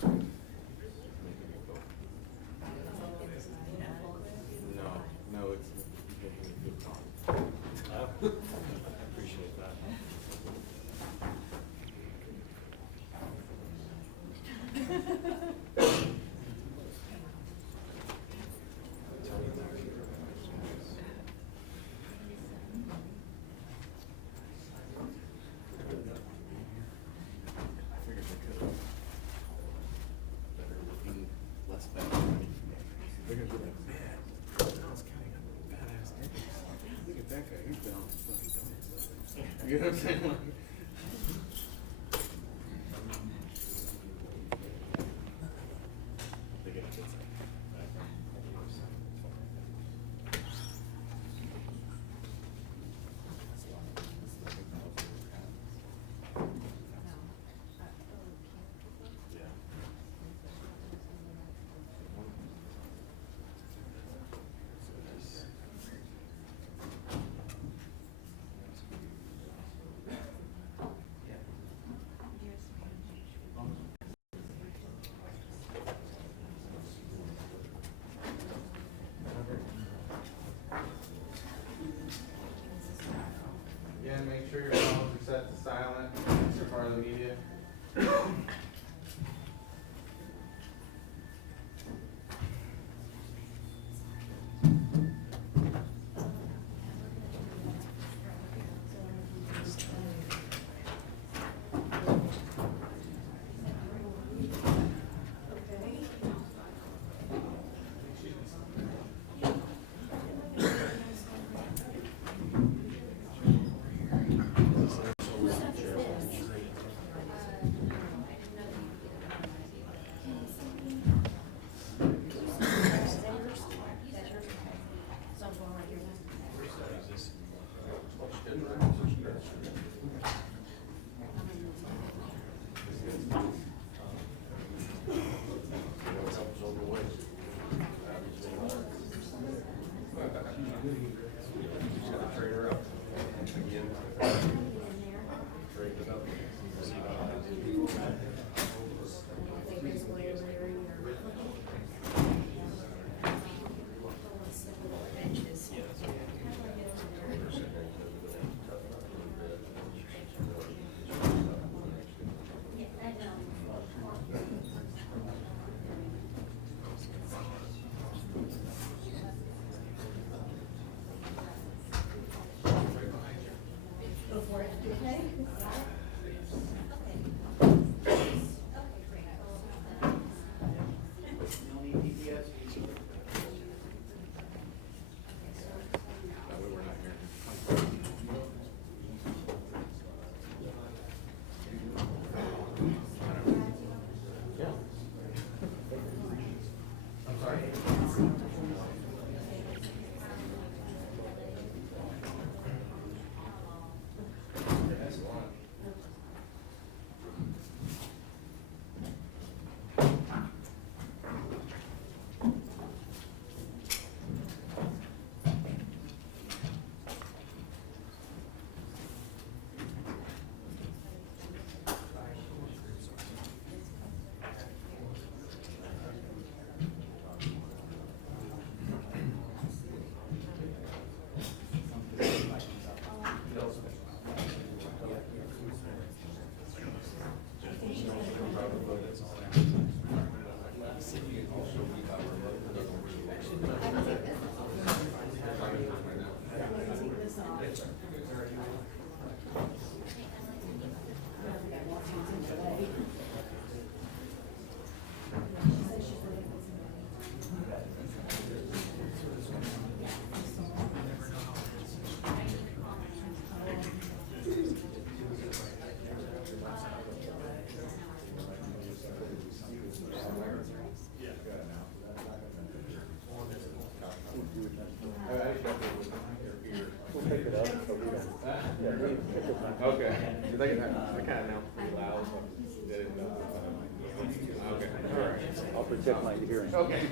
No, it's making a good call. I appreciate that. Less bad. They're gonna be like, man, Dallas County got badass niggas. Look at that guy, he's been on his fucking dumb. You know what I'm saying? Like, they get a good side. Again, make sure your phones are set to silent if you're part of the media. Okay. I kind of know pretty loud. Okay. All right. I'll protect my hearing. Okay.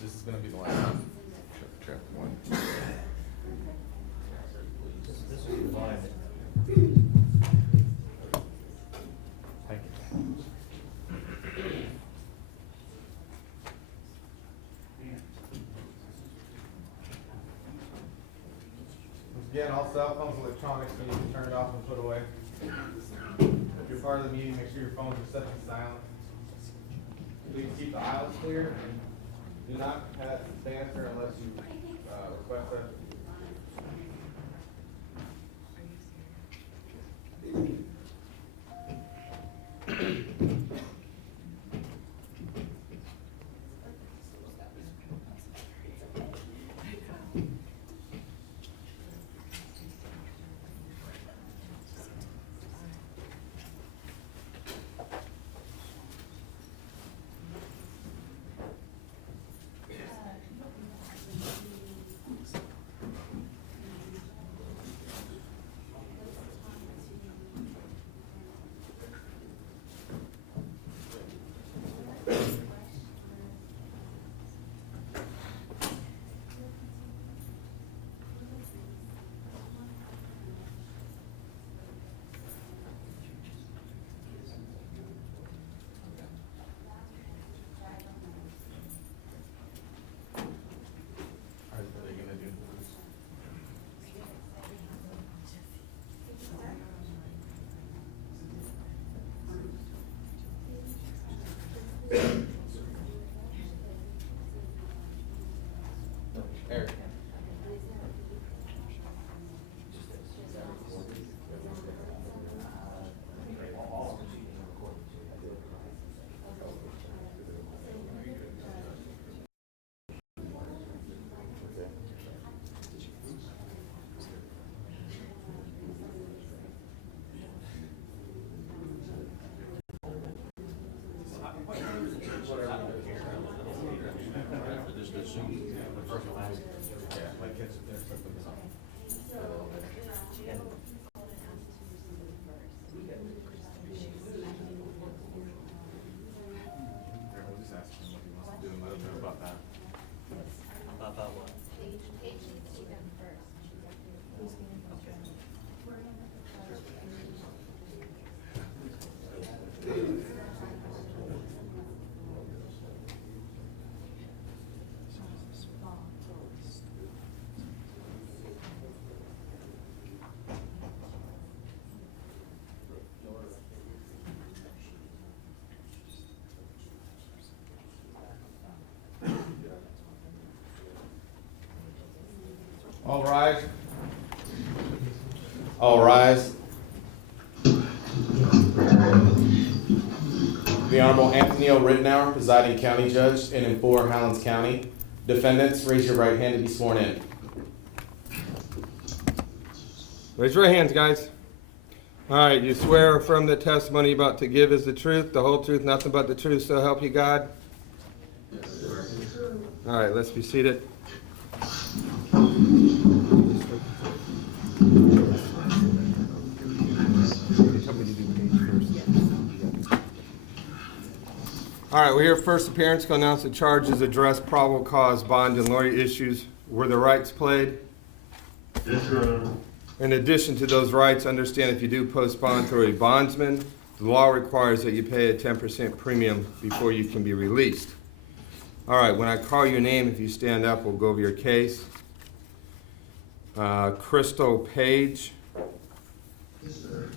This is gonna be the last one. Check one. This is fine. Thank you. Again, all cell phones, electronics need to be turned off and put away. If you're part of the meeting, make sure your phones are set to silent. Please keep the aisles clear and do not pass the answer unless you request that. Eric. About what? All rise. All rise. The Honorable Anthony O. Rittenauer, presiding county judge in and for Highlands County. Defendants, raise your right hand to be sworn in. Raise your hands, guys. All right, you swear or affirm the testimony you're about to give is the truth, the whole truth, nothing but the truth, so help you God? Yes, sir. All right, let's be seated. All right, we're here first appearance to announce the charges, address probable cause, bond, and lawyer issues. Were the rights played? Yes, sir. In addition to those rights, understand if you do post bond through a bondsman, the law requires that you pay a 10% premium before you can be released. All right, when I call your name, if you stand up, we'll go over your case. Crystal Page. Yes, sir.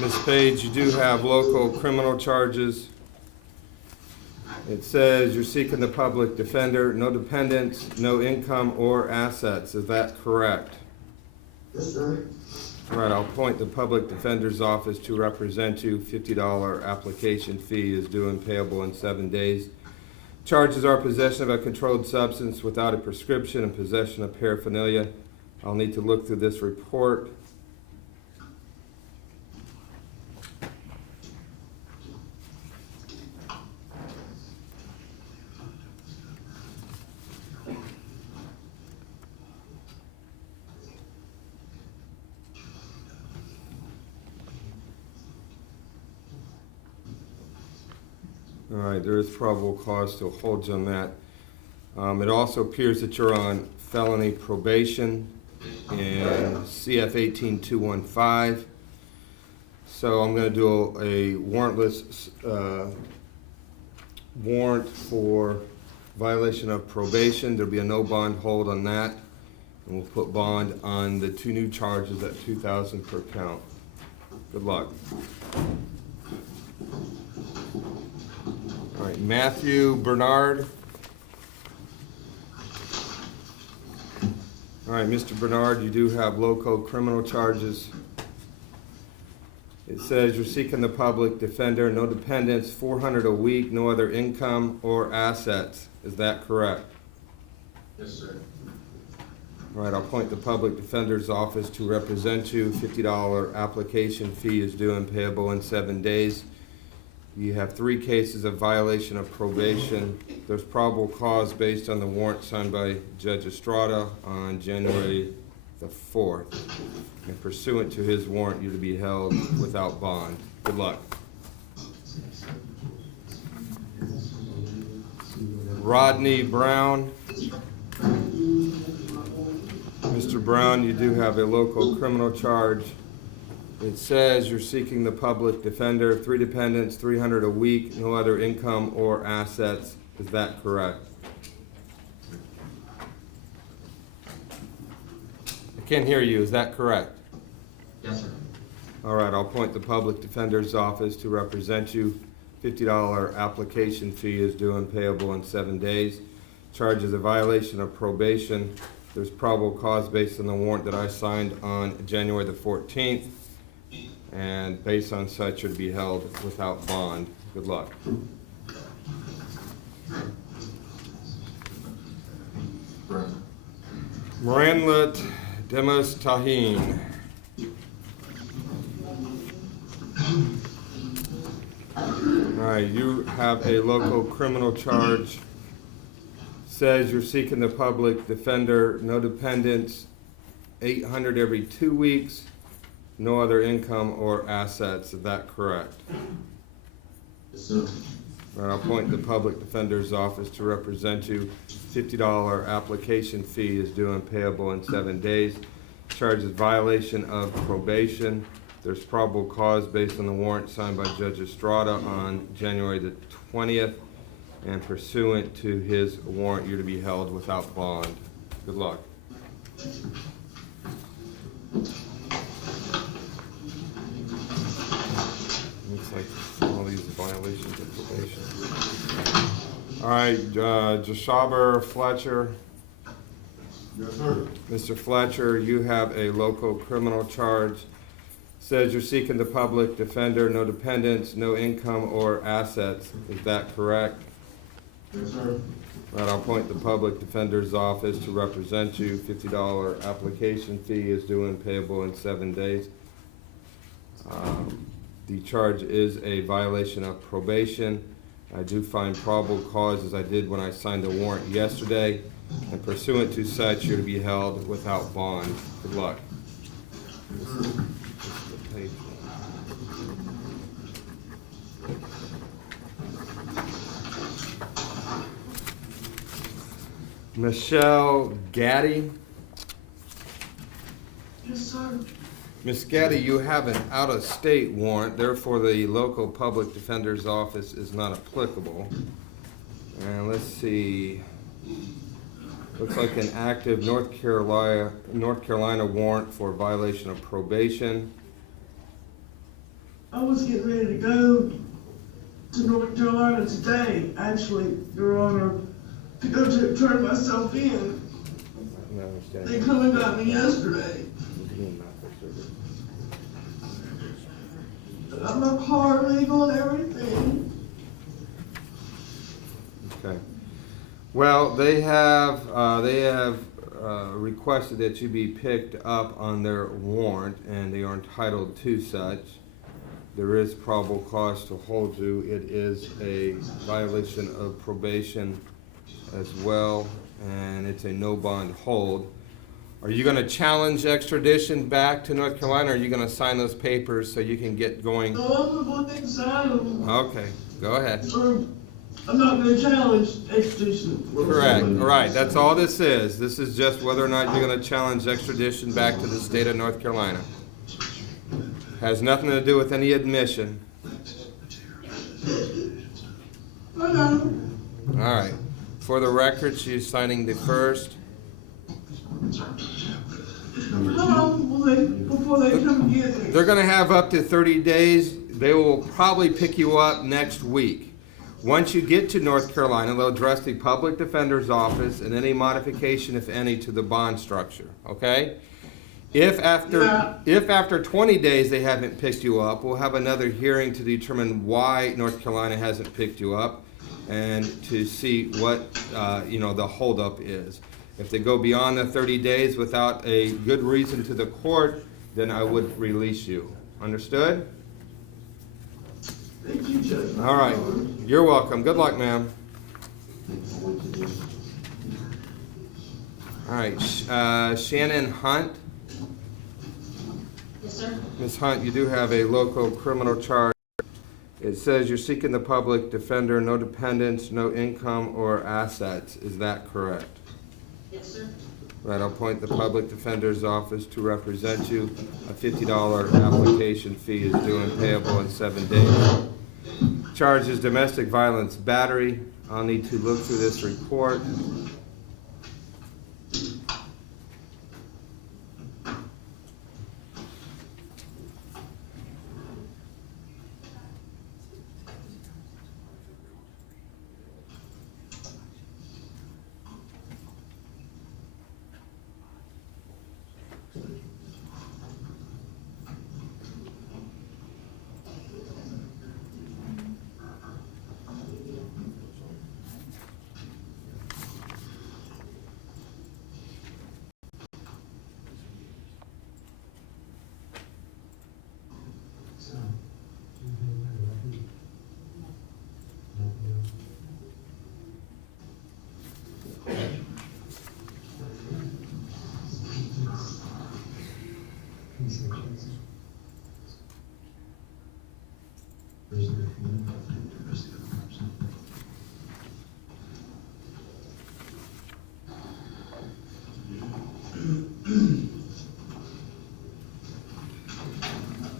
Ms. Page, you do have local criminal charges. It says you're seeking the public defender, no dependents, no income or assets. Is that correct? Yes, sir. All right, I'll appoint the public defender's office to represent you. $50 application fee is due and payable in 7 days. Charges are possession of a controlled substance without a prescription and possession of paraphernalia. I'll need to look through this report. All right, there is probable cause to hold you on that. It also appears that you're on felony probation in CF 18215. So I'm going to do a warrantless warrant for violation of probation. There'll be a no bond hold on that, and we'll put bond on the two new charges at $2,000 per count. Good luck. All right, Matthew Bernard. All right, Mr. Bernard, you do have local criminal charges. It says you're seeking the public defender, no dependents, $400 a week, no other income or assets. Is that correct? Yes, sir. All right, I'll appoint the public defender's office to represent you. $50 application fee is due and payable in 7 days. You have 3 cases of violation of probation. There's probable cause based on the warrant signed by Judge Estrada on January the 4th. And pursuant to his warrant, you're to be held without bond. Good luck. Rodney Brown. Mr. Brown, you do have a local criminal charge. It says you're seeking the public defender, 3 dependents, $300 a week, no other income or assets. Is that correct? I can't hear you. Is that correct? Yes, sir. All right, I'll appoint the public defender's office to represent you. $50 application fee is due and payable in 7 days. Charges a violation of probation. There's probable cause based on the warrant that I signed on January the 14th. And based on such, you're to be held without bond. Good luck. Moranlet Demas Tahin. All right, you have a local criminal charge. Says you're seeking the public defender, no dependents, $800 every 2 weeks, no other income or assets. Is that correct? Yes, sir. All right, I'll appoint the public defender's office to represent you. $50 application fee is due and payable in 7 days. Charges violation of probation. There's probable cause based on the warrant signed by Judge Estrada on January the 20th. And pursuant to his warrant, you're to be held without bond. Good luck. Looks like all these violations of probation. All right, Jashaber Fletcher. Yes, sir. Mr. Fletcher, you have a local criminal charge. Says you're seeking the public defender, no dependents, no income or assets. Is that correct? Yes, sir. Right, I'll appoint the public defender's office to represent you. $50 application fee is due and payable in 7 days. The charge is a violation of probation. I do find probable cause, as I did when I signed the warrant yesterday, and pursuant to such, you're to be held without bond. Good luck. Michelle Gaddy. Yes, sir. Miss Gaddy, you have an out-of-state warrant, therefore the local public defender's office is not applicable. And let's see, looks like an active North Carolina warrant for violation of probation. I was getting ready to go to North Carolina today, actually, Your Honor, to go to turn myself in. I understand. They come and got me yesterday. I got my car legal and everything. Okay. Well, they have requested that you be picked up on their warrant, and they are entitled to such. There is probable cause to hold you. It is a violation of probation as well, and it's a no bond hold. Are you going to challenge extradition back to North Carolina, or are you going to sign those papers so you can get going? No, I'm the one that signed them. Okay, go ahead. Sir, I'm not gonna challenge extradition. Correct, all right, that's all this is. This is just whether or not you're gonna challenge extradition back to the state of North Carolina. Has nothing to do with any admission. I know. All right, for the record, she's signing the first. How long will they, before they come get me? They're gonna have up to 30 days. They will probably pick you up next week. Once you get to North Carolina, they'll address the public defender's office and any modification, if any, to the bond structure, okay? If after 20 days they haven't picked you up, we'll have another hearing to determine why North Carolina hasn't picked you up and to see what, the holdup is. If they go beyond the 30 days without a good reason to the court, then I would release you. Understood? Thank you, Judge. All right. You're welcome. Good luck, ma'am. All right. Shannon Hunt. Yes, sir. Ms. Hunt, you do have a local criminal charge. It says you're seeking the public defender, no dependents, no income or assets. Is that correct? Yes, sir. Right, I'll appoint the public defender's office to represent you. A $50 application fee is due and payable in 7 days. Charge is domestic violence battery. I'll need to look through this report.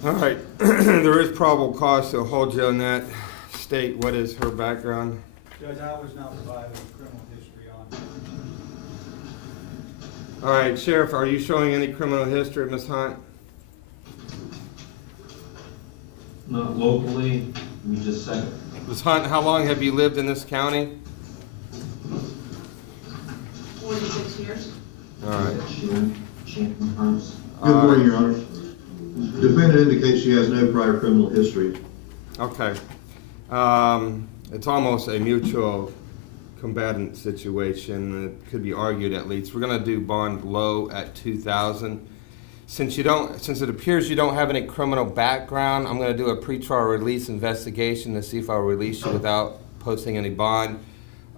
All right, there is probable cause to hold you on that. State, what is her background? Judge, I was not provided with criminal history on. All right, Sheriff, are you showing any criminal history, Ms. Hunt? Not locally, we just said. Ms. Hunt, how long have you lived in this county? 46 years. All right. Champion Hunts. Good morning, Your Honor. Defendant indicates she has no prior criminal history. Okay. It's almost a mutual combatant situation. It could be argued at least. We're going to do bond low at $2,000. Since it appears you don't have any criminal background, I'm going to do a pretrial release investigation to see if I'll release you without posting any bond.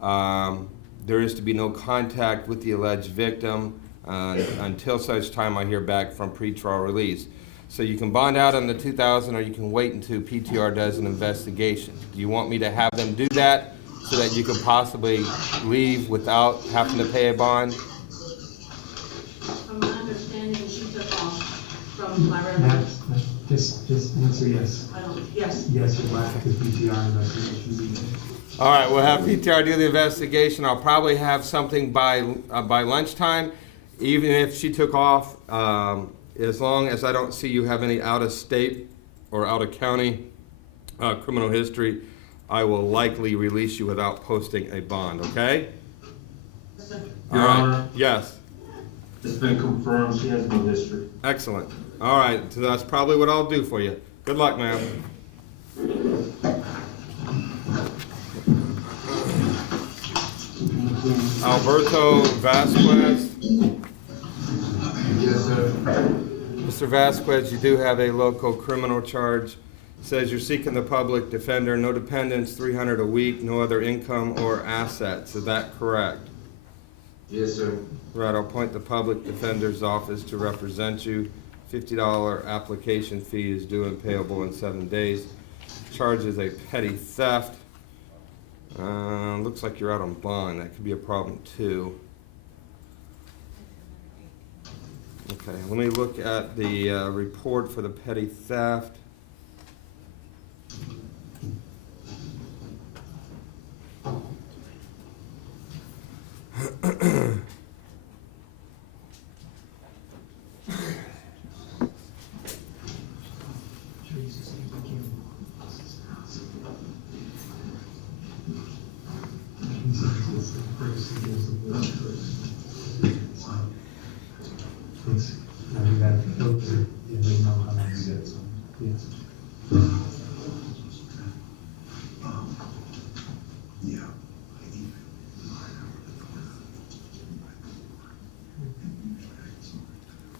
There is to be no contact with the alleged victim until such time I hear back from pretrial release. So you can bond out on the $2,000, or you can wait until PTR does an investigation. Do you want me to have them do that so that you can possibly leave without having to pay a bond? From my understanding, she took off from my residence. Just answer yes. Yes. Yes, you're back to PTR investigation. All right, we'll have PTR do the investigation. I'll probably have something by lunchtime, even if she took off. As long as I don't see you have any out-of-state or out-of-county criminal history, I will likely release you without posting a bond, okay? Yes, sir. All Your right. Honor. Yes. It's been confirmed she has no history. Excellent. All right, so that's probably what I'll do for you. Good luck, ma'am. Alberto Vasquez. Yes, sir. Mr. Vasquez, you do have a local criminal charge. Says you're seeking the public defender, no dependents, $300 a week, no other income or assets. Is that correct? Yes, sir. Right, I'll appoint the public defender's office to represent you. $50 application fee is due and payable in 7 days. Charge is a petty theft. Looks like you're out on bond. That could be a problem too. Okay, let me look at the report for the petty theft.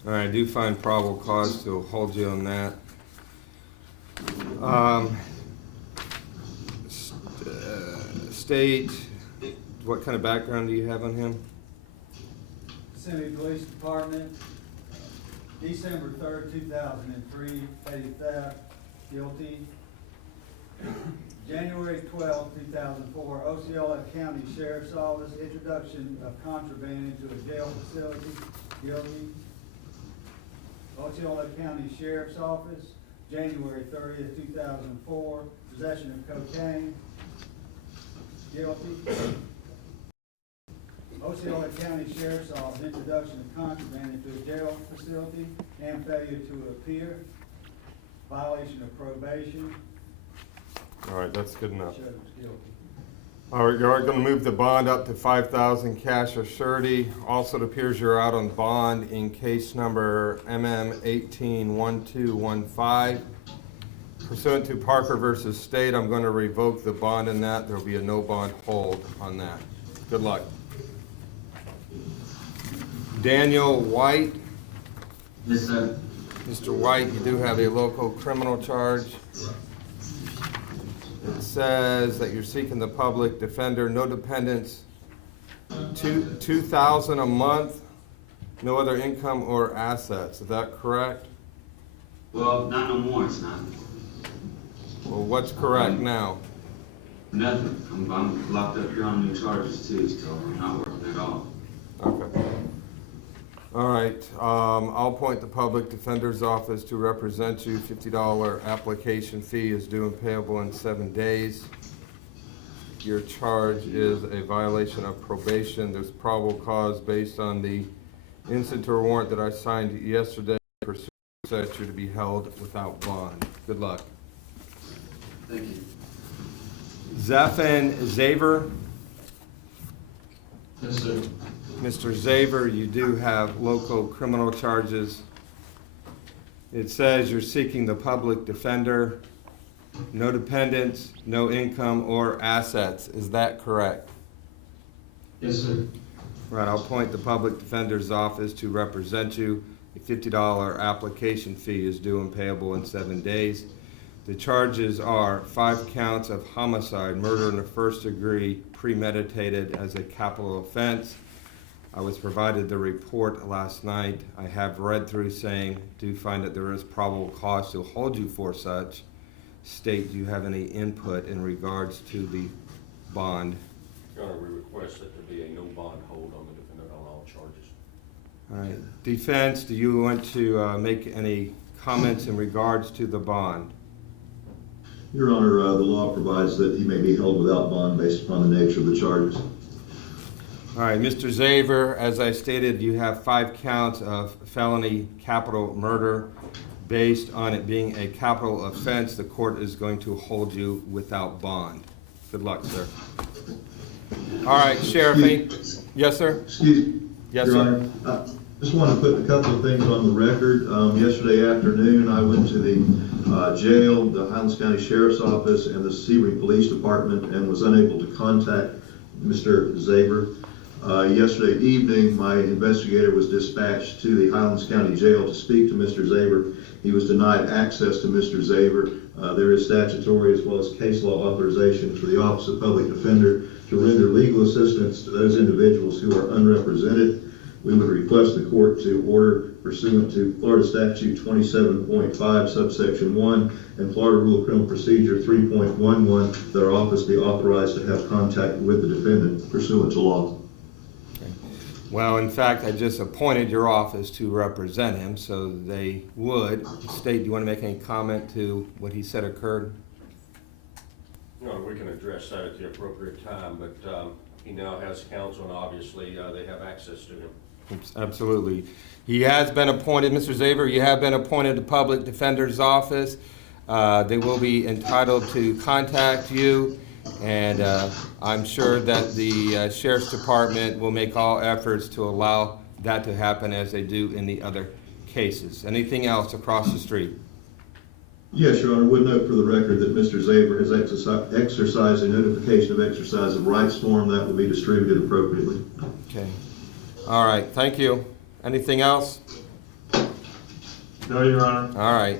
All right, I do find probable cause to hold you on that. State, what kind of background do you have on him? Kissimmee Police Department, December 3rd, 2003, petty theft, guilty. January 12th, 2004, Osceola County Sheriff's Office, introduction of contraband into a jail facility, guilty. Osceola County Sheriff's Office, January 30th, 2004, possession of cocaine, guilty. Osceola County Sheriff's Office, introduction of contraband into a jail facility and failure to appear, violation of probation. All right, that's good enough. Shows guilty. All right, you are going to move the bond up to $5,000 cash or surety. Also, it appears you're out on bond in case number MM181215. Pursuant to Parker versus State, I'm going to revoke the bond in that. There will be a no bond hold on that. Good luck. Daniel White. Yes, sir. Mr. White, you do have a local criminal charge. It says that you're seeking the public defender, no dependents, $2,000 a month, no other income or assets. Is that correct? Well, not no more, it's not. Well, what's correct now? Nothing. I'm locked up here on new charges too, so I'm not working at all. Okay. All right. I'll appoint the public defender's office to represent you. $50 application fee is due and payable in 7 days. Your charge is a violation of probation. There's probable cause based on the instant or warrant that I signed yesterday. Pursuant to you to be held without bond. Good luck. Thank you. Zephan Zaver. Yes, sir. Mr. Zaver, you do have local criminal charges. It says you're seeking the public defender, no dependents, no income or assets. Is that correct? Yes, sir. Right, I'll appoint the public defender's office to represent you. A $50 application fee is due and payable in 7 days. The charges are 5 counts of homicide, murder in the first degree, premeditated as a capital offense. I was provided the report last night. I have read through saying, do find that there is probable cause to hold you for such. State, do you have any input in regards to the bond? Your Honor, we request that there be a no bond hold on the defendant on all charges. All right. Defense, do you want to make any comments in regards to the bond? Your Honor, the law provides that he may be held without bond based upon the nature of the charges. All right, Mr. Zaver, as I stated, you have 5 counts of felony capital murder. Based on it being a capital offense, the court is going to hold you without bond. Good luck, sir. All right, Sheriff. Yes, sir? Excuse me. Yes, Your sir. Honor, just want to put a couple of things on the record. Yesterday afternoon, I went to the jail, the Highlands County Sheriff's Office, and the Sebring Police Department and was unable to contact Mr. Zaver. Yesterday evening, my investigator was dispatched to the Highlands County Jail to speak to Mr. Zaver. He was denied access to Mr. Zaver. There is statutory as well as case law authorization for the Office of Public Defender to render legal assistance to those individuals who are unrepresented. we would request the court to order pursuant to Florida Statute 27.5 subsection 1 and Florida Rule of Criminal Procedure 3.11 that our office be authorized to have contact with the defendant pursuant to law. Well, in fact, I just appointed your office to represent him, so they would. State, do you want to make any comment to what he said occurred? No, we can address that at the appropriate time, but he now has counsel, and obviously they have access to him. Absolutely. He has been appointed, Mr. Zaver, you have been appointed to Public Defender's Office. They will be entitled to contact you, and I'm sure that the Sheriff's Department will make all efforts to allow that to happen as they do in the other cases. Anything else across the street? Yes, Your Honor. Would note for the record that Mr. Zaver has exercised a notification of exercise of rights form that will be distributed appropriately. Okay. All right. Thank you. Anything else? No, Your Honor. All right.